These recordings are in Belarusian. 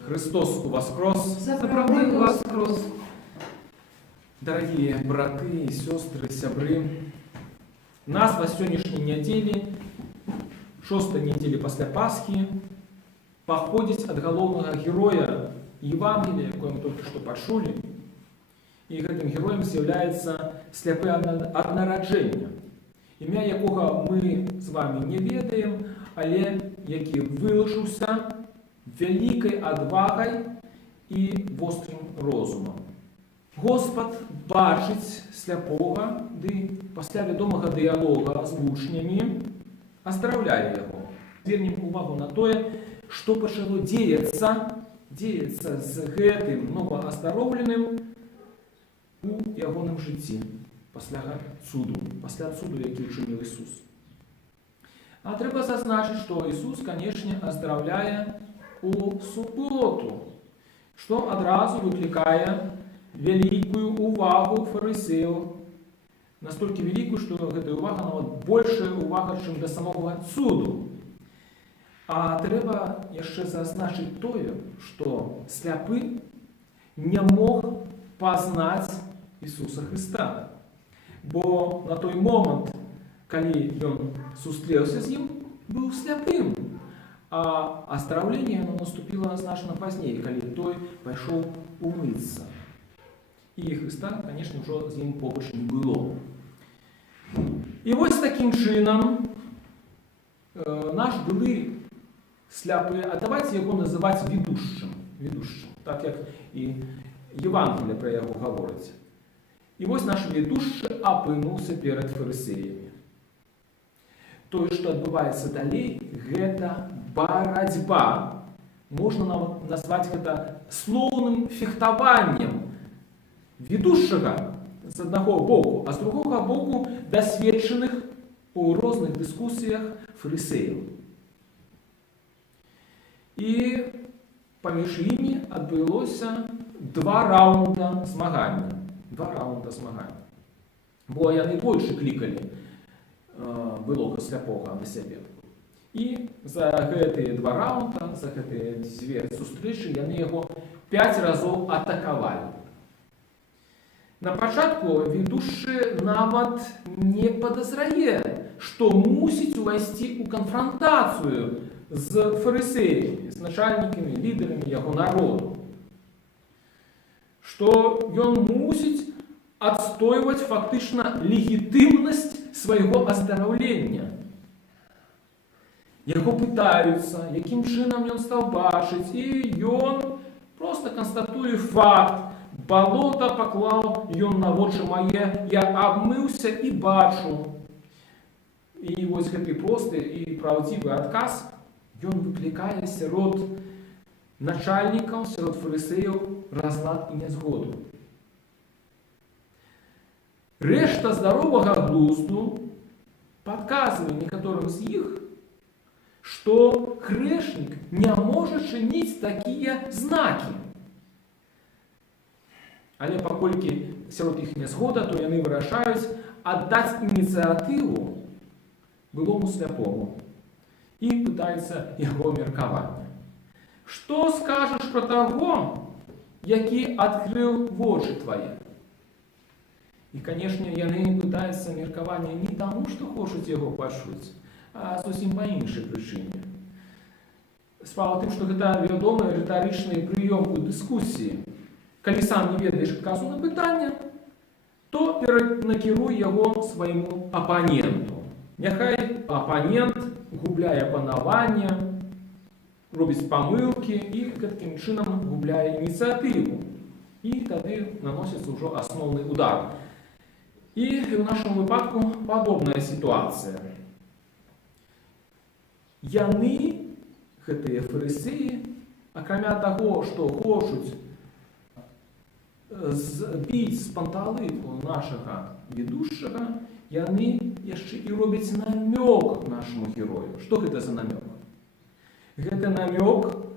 Христос воскрес! Сапраўды воскрес! Дорогие браты и сестры, сябры, назва сённяшняй нядзелі, 6-й недели после Пасхи, походит от головного героя Евангелия, якое мы только что пачулі. И этим героем является сляпы ад нараджэння, імя якога мы с вами не ведаем, але які вылажыўся вялікай адвагай і вострым розумам. Господ бачыць сляпога, ды пасля вядомага дыялога з вучнямі аздараўляе яго. Звернем увагу на тое, што пачало дзеяцца з гэтым новааздароўленым у ягоным жыцці пасля цуду, які ўчыніў Ісус. А трэба зазначыць, што Ісус, канешне, аздараўляе у суботу, што адразу выклікае вялікую увагу фарысеяў. Настолькі вялікую, што гэтая увага нават большая увага, чым да самога цуду. А трэба яшчэ зазначыць тое, што сляпы не мог пазнаць Ісуса Христа. Бо на той момант, калі ён сустрэўся з ім, быў сляпым. А аздараўленне наступіла значна пазней, калі той пайшоў умыцца. І Христа, канешне, ўжо з ім побач не было. І вось такім чынам наш былы сляпы, а давайте яго называць ведушчым, так як і Евангелие пра яго гаворыць. І вось наш ведушчы апынуўся перад фарысеямі. Тое, што адбываецца далей, гэта барацьба. Можна нават назваць гэта слоўным фехтаваннем ведушчага з аднаго боку, а з другога боку дасведчаных у розных дыскусіях фарысеяў. І паміж імі адбылося два раунда змагання. Бо яны больше клікалі былога сляпога на сябе. І за гэтыя два раунда, за гэтыя дзве сустрэчы яны яго 5 разоў атакавалі. На пачатку ведушчы нават не падазрае, што мусіць увайсці ў канфрантацыю з фарысеямі, з начальнікамі, лідарамі яго народу. Што ён мусіць адстойваць фактычна легітымнасць свайго аздараўлення. Яго пытаюцца, якім чынам ён стаў бачыць, і ён проста канстатуе факт. Балота паклаў ён на вочы мае, я абмыўся і бачу. І вось гэты просты і праўдзівы адказ ён выклікае сярод начальнікаў, сярод фарысеяў разлад і нязгоду. Рэшта здаровага глузду падказвае некаторым з іх, што грэшнік не можа чыніць такія знакі. Але паколькі сярод іх нязгода, то яны вырашаюць аддаць ініцыятыву былому сляпому і пытаюцца яго меркавання. Што скажаш пра таго, які адкрыў вочы твае? І, канешне, яны пытаюцца меркавання не таму, што хочуць яго пачуць, а зусім па іншай прычыне. Справа тым, што гэта вядомы рытарычны прыём у дыскусіі. Калі сам не ведаеш адказу на пытанне, то перанакіруй яго свайму апаненту. Няхай апанент губляе панаванне, робіць памылкі і такім чынам губляе ініцыятыву. І тады наносіцца ўжо асноўны удар. І ў нашым выпадку падобная сітуацыя. Яны, гэтыя фарысеі, акрамя таго, што хочуць збіць з панталыку нашага ведушчага, яны яшчэ і робяць намёк нашаму герою. Што гэта за намёк? Гэта намёк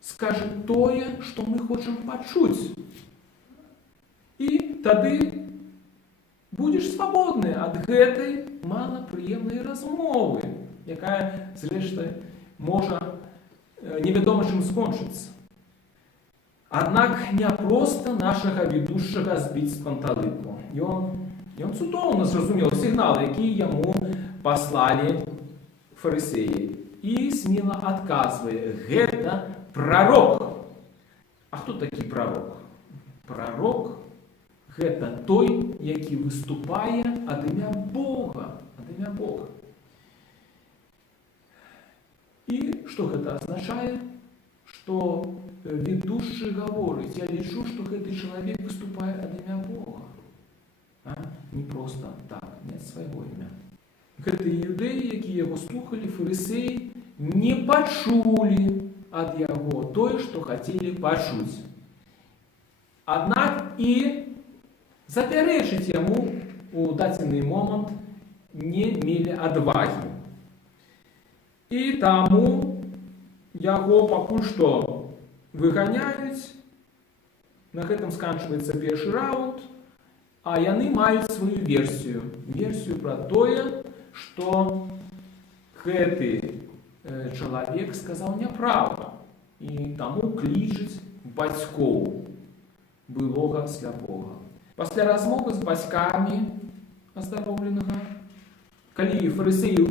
скажа тое, што мы хочам пачуць. І тады будзеш свабодны ад гэтай малапрыемнай размовы, якая, зрэшты, можа невядома чым скончыцца. Аднак не проста нашага ведушчага збіць з панталыку. Ён цудоўна зразумеў сігналы, якія яму паслалі фарысеі. І смела адказвае: гэта прарок. А хто такі прарок? Прарок – гэта той, які выступае ад імя Бога. Ад імя Бога. І што гэта азначае? Што ведушчы гаворыць: я лічу, што гэты чалавек выступае ад імя Бога. Не проста так, не ад свайго імя. Гэтыя юдэі, якія яго слухалі, фарысеі, не пачулі ад яго тое, што хацелі пачуць. Аднак і запярэчыць яму у дадзены момант не мелі адвагі. І таму яго пакуль што выганяюць, на гэтым сканчваецца першы раунд, а яны маюць сваю версію. Версію пра тое, што гэты чалавек сказаў няправду, і таму клічыць бацькоў былога сляпога. Пасля размовы з бацькамі аздароўленага, калі фарысеі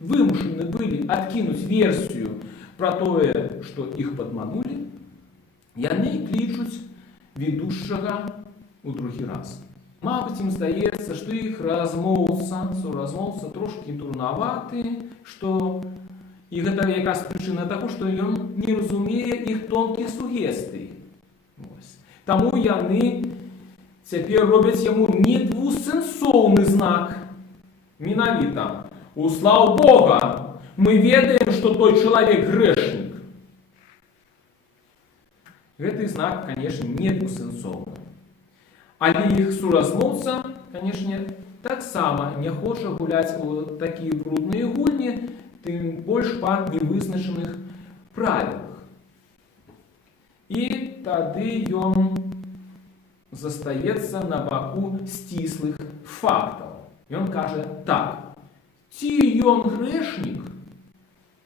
вымушаны былі адкінуць версію пра тое, што іх падманулі, яны клічуць ведушчага ў другі раз. Мабыць, ім здаецца, што іх суразмоўца трошкі дурнаваты, і гэта якраз прычына таго, што ён не разумее іх тонкія сугестыі. Таму яны цяпер робяць яму недвусэнсоўны знак. Менавіта: услаў Бога, мы ведаем, што той чалавек грэшнік. Гэты знак, канешне, недвусэнсоўны. Але іх суразмоўца, канешне, таксама не хоча гуляць у такія брудныя гульні, тым больш па невызначаных правілах. І тады ён застаецца на баку сціслых фактаў. Ён кажа так: ці ён грэшнік?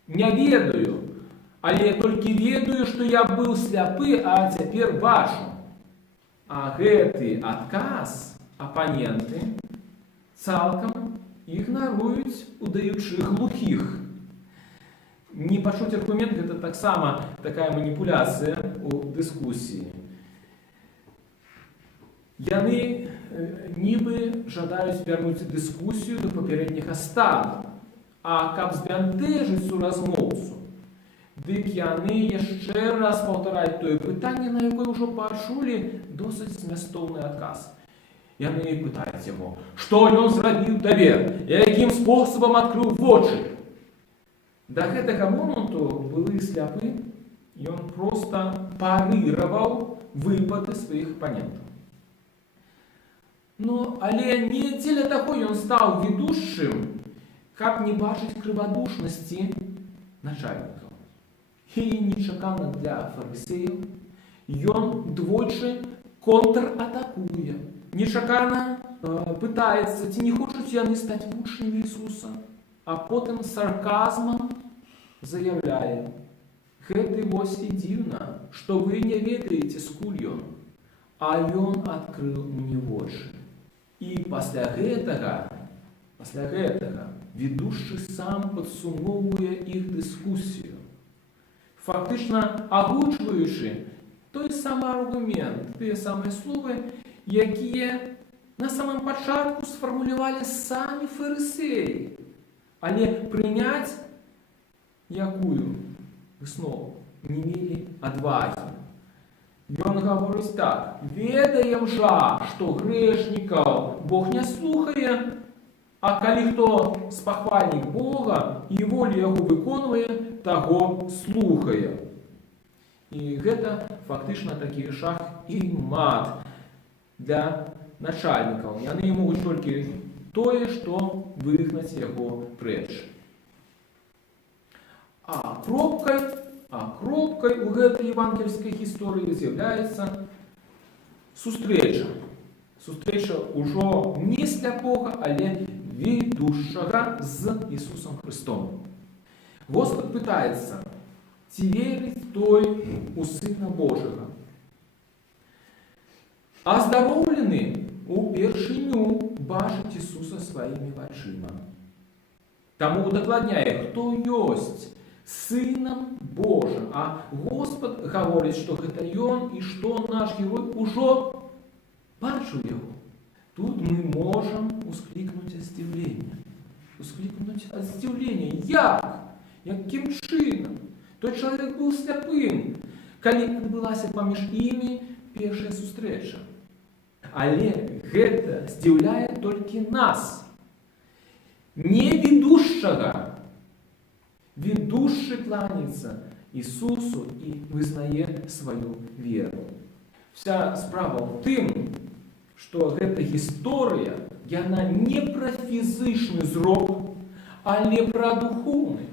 Не ведаю, але толькі ведаю, што я быў сляпы, а цяпер бачу. А гэты адказ апаненты цалкам ігнаруюць, удаючы глухіх. Не пачуць аргумент – гэта таксама такая маніпуляцыя ў дыскусіі. Яны нібы жадаюць вярнуць дыскусію да папярэдняга стану, а каб збянтэжыць суразмоўцу, дык яны яшчэ раз паўтараюць тое пытанне, на якое ўжо пачулі досыць змястоўны адказ. Яны пытаюць яго, што ён зрабіў табе, якім спосабам адкрыў вочы. Да гэтага моманту былы сляпы, ён проста парыраваў выпады сваіх апанентаў. Але не дзеля таго ён стаў ведушчым, каб не бачыць крывадушнасці начальнікаў. І нечакана для фарысеяў, ён двойчы контратакуе. Нечакана пытаецца, ці не хочуць яны стаць вучнямі Ісуса, а потым сарказмам заяўляе: гэты вось і дзіўна, што вы не ведаеце, скуль ён, а ён адкрыў мне вочы. І пасля гэтага ведушчы сам падсумоўвае іх дыскусію, фактычна агучваючы той самы аргумент, тыя самыя словы, якія на самым пачатку сфармулявалі самі фарысеі, але прыняць якую выснову не мелі адвагі. Ён гаворыць так: ведаем жа, што грэшнікаў Бог не слухае, а калі хто спахвальнік Бога і волю яго выконвае, таго слухае. І гэта фактычна такі шах і мат для начальнікаў. Яны могуць толькі тое, што выгнаць яго прэч. А кропкай у гэтай евангельскай гісторыі з'яўляецца сустрэча. Сустрэча ўжо не сляпога, але ведушчага з Ісусам Христом. Господ пытаецца: ці верить той у Сына Божага. Аздароўлены упершыню бачыць Ісуса сваімі вачыма. Таму удакладняе, хто ёсць Сынам Божым. А Господ гаворыць, што гэта Ён і што наш герой ужо бачыў яго. Тут мы можам усклікнуць ад здзіўлення. Як? Якім чынам? Той чалавек быў сляпым, калі адбылася паміж імі першая сустрэча. Але гэта здзіўляе толькі нас. Не ведушчага. Ведушчы кланяецца Ісусу і вызнае сваю веру. Вся справа ў тым, што гэта гісторыя, яна не пра фізычны зрок, але пра духоўны.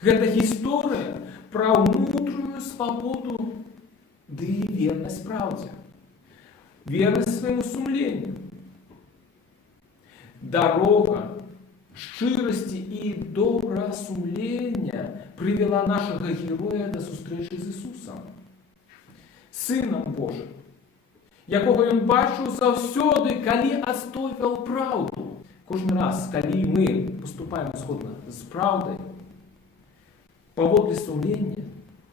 Гэта гісторыя пра ўнутраную свабоду ды і вернасць праўдзе. Вернасць свайму сумленню. Дарога шчырасці і добрасумлення прывяла нашага героя да сустрэчы з Ісусам, Сынам Божым, якога ён бачыў заўсёды, калі адстойваў праўду. Кожны раз, калі мы паступаем згодна з праўдай, паводле сумлення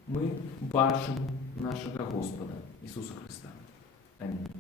мы бачым нашага Господа Ісуса Христа. Амінь.